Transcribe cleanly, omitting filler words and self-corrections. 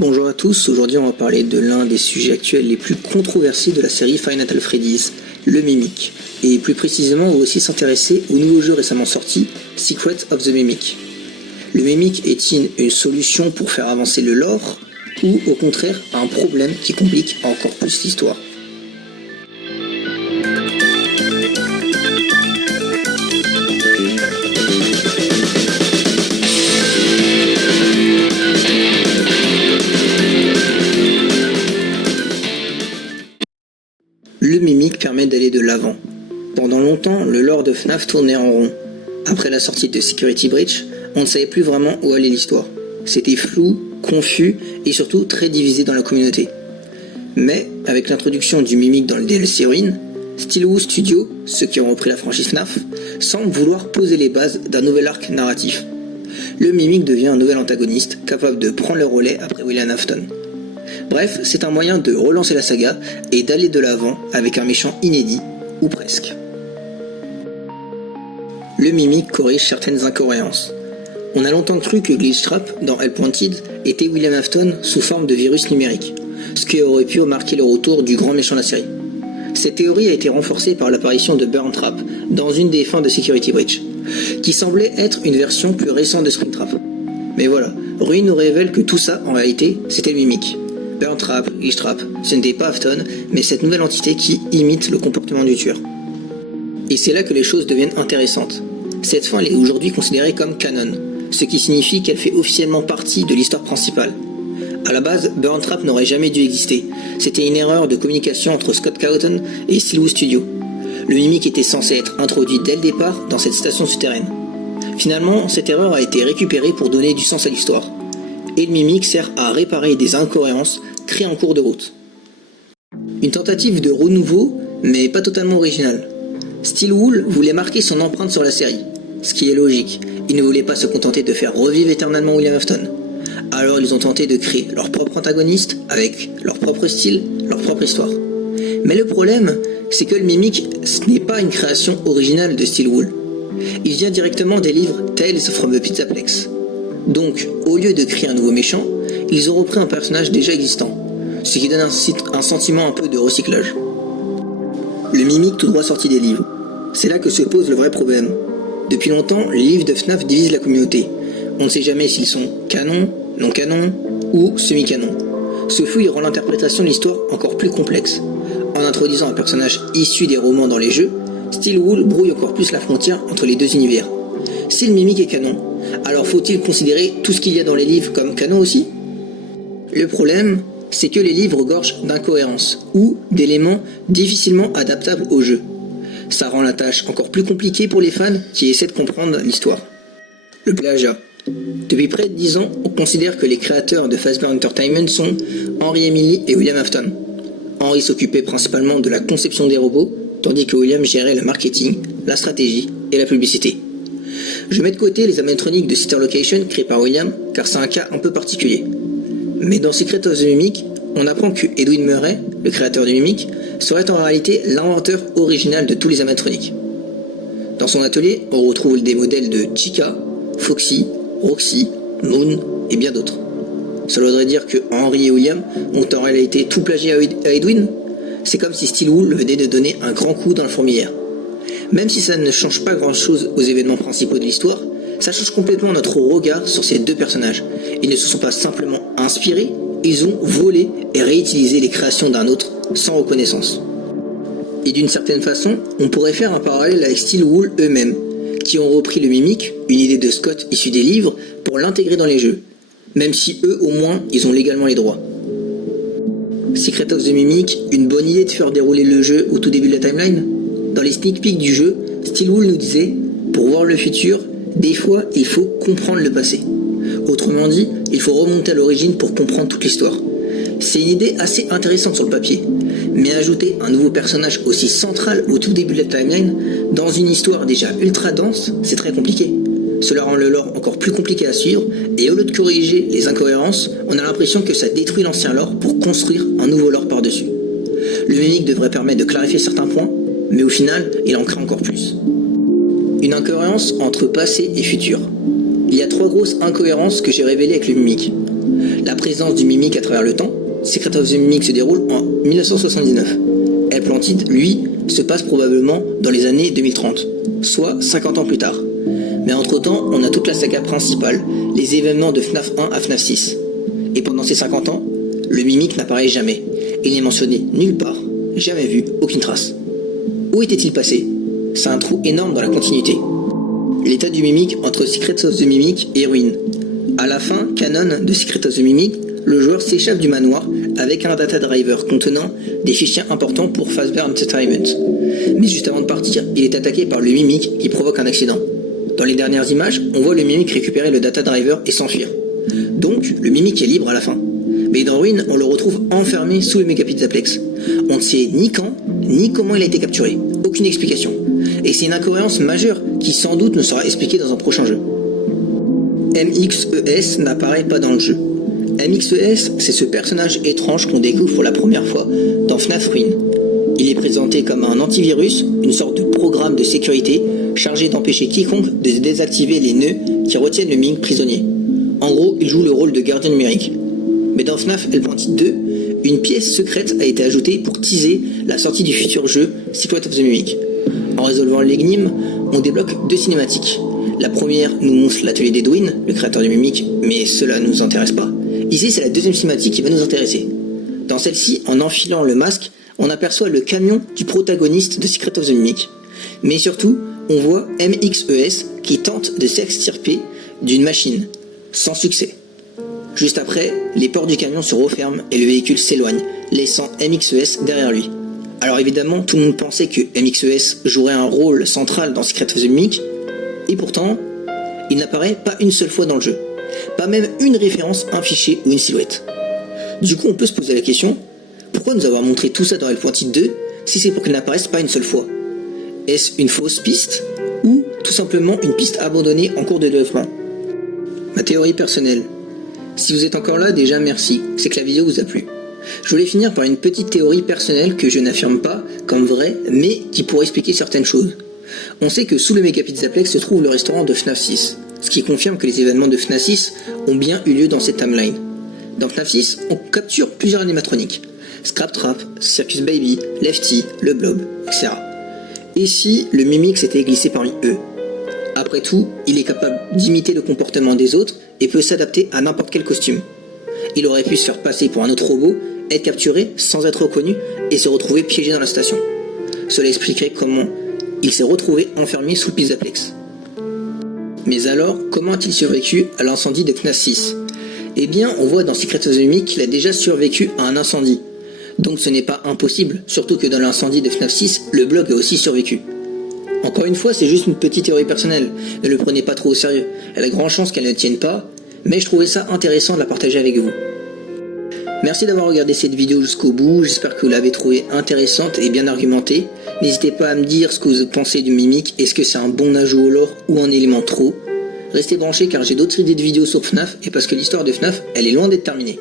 Bonjour à tous, aujourd'hui on va parler de l'un des sujets actuels les plus controversés de la série Five Nights at Freddy's, le Mimic. Et plus précisément, on va aussi s'intéresser au nouveau jeu récemment sorti, Secret of the Mimic. Le Mimic est-il une solution pour faire avancer le lore, ou au contraire un problème qui complique encore plus l'histoire? Le Mimic permet d'aller de l'avant. Pendant longtemps, le lore de FNAF tournait en rond. Après la sortie de Security Breach, on ne savait plus vraiment où allait l'histoire. C'était flou, confus et surtout très divisé dans la communauté. Mais, avec l'introduction du Mimic dans le DLC Ruin, Steelwood Studios, ceux qui ont repris la franchise FNAF, semblent vouloir poser les bases d'un nouvel arc narratif. Le Mimic devient un nouvel antagoniste, capable de prendre le relais après William Afton. Bref, c'est un moyen de relancer la saga et d'aller de l'avant avec un méchant inédit, ou presque. Le Mimic corrige certaines incohérences. On a longtemps cru que Glitchtrap, dans Help-Wanted, était William Afton sous forme de virus numérique, ce qui aurait pu marquer le retour du grand méchant de la série. Cette théorie a été renforcée par l'apparition de Burntrap dans une des fins de Security Breach, qui semblait être une version plus récente de Springtrap. Mais voilà, Ruin nous révèle que tout ça, en réalité, c'était le Mimic. Burntrap, Glitchtrap, ce n'était pas Afton, mais cette nouvelle entité qui imite le comportement du tueur. Et c'est là que les choses deviennent intéressantes. Cette fin elle est aujourd'hui considérée comme canon, ce qui signifie qu'elle fait officiellement partie de l'histoire principale. A la base, Burntrap n'aurait jamais dû exister, c'était une erreur de communication entre Scott Cawthon et Steelwood Studios. Le Mimic était censé être introduit dès le départ dans cette station souterraine. Finalement, cette erreur a été récupérée pour donner du sens à l'histoire. Et le Mimic sert à réparer des incohérences créées en cours de route. Une tentative de renouveau, mais pas totalement originale. Steelwood voulait marquer son empreinte sur la série, ce qui est logique, ils ne voulaient pas se contenter de faire revivre éternellement William Afton. Alors ils ont tenté de créer leur propre antagoniste, avec leur propre style, leur propre histoire. Mais le problème, c'est que le Mimic, ce n'est pas une création originale de Steelwood. Il vient directement des livres Tales from the Pizzaplex. Donc, au lieu de créer un nouveau méchant, ils ont repris un personnage déjà existant, ce qui donne un sentiment un peu de recyclage. Le Mimic tout droit sorti des livres. C'est là que se pose le vrai problème. Depuis longtemps, les livres de FNAF divisent la communauté. On ne sait jamais s'ils sont canon, non canon ou semi-canon. Ce flou rend l'interprétation de l'histoire encore plus complexe. En introduisant un personnage issu des romans dans les jeux, Steelwood brouille encore plus la frontière entre les deux univers. Si le Mimic est canon, alors faut-il considérer tout ce qu'il y a dans les livres comme canon aussi? Le problème, c'est que les livres regorgent d'incohérences ou d'éléments difficilement adaptables au jeu. Ça rend la tâche encore plus compliquée pour les fans qui essaient de comprendre l'histoire. Le plagiat. Depuis près de 10 ans, on considère que les créateurs de Fazbear Entertainment sont Henry Emily et William Afton. Henry s'occupait principalement de la conception des robots, tandis que William gérait le marketing, la stratégie et la publicité. Je mets de côté les animatroniques de Sitter Location créés par William, car c'est un cas un peu particulier. Mais dans Secret of the Mimic, on apprend que Edwin Murray, le créateur du Mimic, serait en réalité l'inventeur original de tous les animatroniques. Dans son atelier, on retrouve des modèles de Chica, Foxy, Roxy, Moon et bien d'autres. Cela voudrait dire que Henry et William ont en réalité tout plagié à Edwin. C'est comme si Steelwood venait de donner un grand coup dans la fourmilière. Même si ça ne change pas grand chose aux événements principaux de l'histoire, ça change complètement notre regard sur ces deux personnages. Ils ne se sont pas simplement inspirés, ils ont volé et réutilisé les créations d'un autre sans reconnaissance. Et d'une certaine façon, on pourrait faire un parallèle avec Steelwood eux-mêmes, qui ont repris le Mimic, une idée de Scott issue des livres, pour l'intégrer dans les jeux, même si eux au moins ils ont légalement les droits. Secret of the Mimic, une bonne idée de faire dérouler le jeu au tout début de la timeline? Dans les sneak peeks du jeu, Steelwood nous disait « Pour voir le futur, des fois il faut comprendre le passé ». Autrement dit, il faut remonter à l'origine pour comprendre toute l'histoire. C'est une idée assez intéressante sur le papier, mais ajouter un nouveau personnage aussi central au tout début de la timeline, dans une histoire déjà ultra dense, c'est très compliqué. Cela rend le lore encore plus compliqué à suivre, et au lieu de corriger les incohérences, on a l'impression que ça détruit l'ancien lore pour construire un nouveau lore par-dessus. Le Mimic devrait permettre de clarifier certains points, mais au final, il en crée encore plus. Une incohérence entre passé et futur. Il y a 3 grosses incohérences que j'ai révélées avec le Mimic. La présence du Mimic à travers le temps, Secret of the Mimic se déroule en 1979. Elplantid, lui, se passe probablement dans les années 2030, soit 50 ans plus tard. Mais entre-temps, on a toute la saga principale, les événements de FNAF 1 à FNAF 6. Et pendant ces 50 ans, le Mimic n'apparaît jamais. Il n'est mentionné nulle part, jamais vu, aucune trace. Où était-il passé? C'est un trou énorme dans la continuité. L'état du Mimic entre Secrets of the Mimic et Ruin. À la fin canon de Secret of the Mimic, le joueur s'échappe du manoir avec un data driver contenant des fichiers importants pour Fazbear Entertainment. Mais juste avant de partir, il est attaqué par le Mimic qui provoque un accident. Dans les dernières images, on voit le Mimic récupérer le data driver et s'enfuir. Donc, le Mimic est libre à la fin. Mais dans Ruin, on le retrouve enfermé sous le Mega Pizzaplex. On ne sait ni quand, ni comment il a été capturé. Aucune explication. Et c'est une incohérence majeure qui sans doute ne sera expliquée dans un prochain jeu. MXES n'apparaît pas dans le jeu. MXES, c'est ce personnage étrange qu'on découvre pour la première fois dans FNAF Ruin. Il est présenté comme un antivirus, une sorte de programme de sécurité chargé d'empêcher quiconque de désactiver les nœuds qui retiennent le Mimic prisonnier. En gros, il joue le rôle de gardien numérique. Mais dans FNAF Elplantid 2, une pièce secrète a été ajoutée pour teaser la sortie du futur jeu Secret of the Mimic. En résolvant l'énigme, on débloque 2 cinématiques. La première nous montre l'atelier d'Edwin, le créateur du Mimic, mais cela ne nous intéresse pas. Ici, c'est la deuxième cinématique qui va nous intéresser. Dans celle-ci, en enfilant le masque, on aperçoit le camion du protagoniste de Secret of the Mimic. Mais surtout, on voit MXES qui tente de s'extirper d'une machine, sans succès. Juste après, les portes du camion se referment et le véhicule s'éloigne, laissant MXES derrière lui. Alors évidemment, tout le monde pensait que MXES jouerait un rôle central dans Secret of the Mimic, et pourtant, il n'apparaît pas une seule fois dans le jeu. Pas même une référence, un fichier ou une silhouette. Du coup, on peut se poser la question, pourquoi nous avoir montré tout ça dans Elplantid 2 si c'est pour qu'il n'apparaisse pas une seule fois? Est-ce une fausse piste ou tout simplement une piste abandonnée en cours de développement? Ma théorie personnelle. Si vous êtes encore là, déjà merci, c'est que la vidéo vous a plu. Je voulais finir par une petite théorie personnelle que je n'affirme pas comme vraie, mais qui pourrait expliquer certaines choses. On sait que sous le Mega Pizzaplex se trouve le restaurant de FNAF 6, ce qui confirme que les événements de FNAF 6 ont bien eu lieu dans cette timeline. Dans FNAF 6, on capture plusieurs animatroniques. Scrap Trap, Circus Baby, Lefty, le Blob, etc. Et si le Mimic s'était glissé parmi eux? Après tout, il est capable d'imiter le comportement des autres et peut s'adapter à n'importe quel costume. Il aurait pu se faire passer pour un autre robot, être capturé sans être reconnu et se retrouver piégé dans la station. Cela expliquerait comment il s'est retrouvé enfermé sous le Pizzaplex. Mais alors, comment a-t-il survécu à l'incendie de FNAF 6? Eh bien, on voit dans Secret of the Mimic qu'il a déjà survécu à un incendie. Donc ce n'est pas impossible, surtout que dans l'incendie de FNAF 6, le Blob a aussi survécu. Encore une fois, c'est juste une petite théorie personnelle, ne le prenez pas trop au sérieux. Il y a de grandes chances qu'elle ne tienne pas, mais je trouvais ça intéressant de la partager avec vous. Merci d'avoir regardé cette vidéo jusqu'au bout, j'espère que vous l'avez trouvée intéressante et bien argumentée. N'hésitez pas à me dire ce que vous pensez du Mimic, est-ce que c'est un bon ajout au lore ou un élément trop. Restez branchés car j'ai d'autres idées de vidéos sur FNAF et parce que l'histoire de FNAF, elle est loin d'être terminée.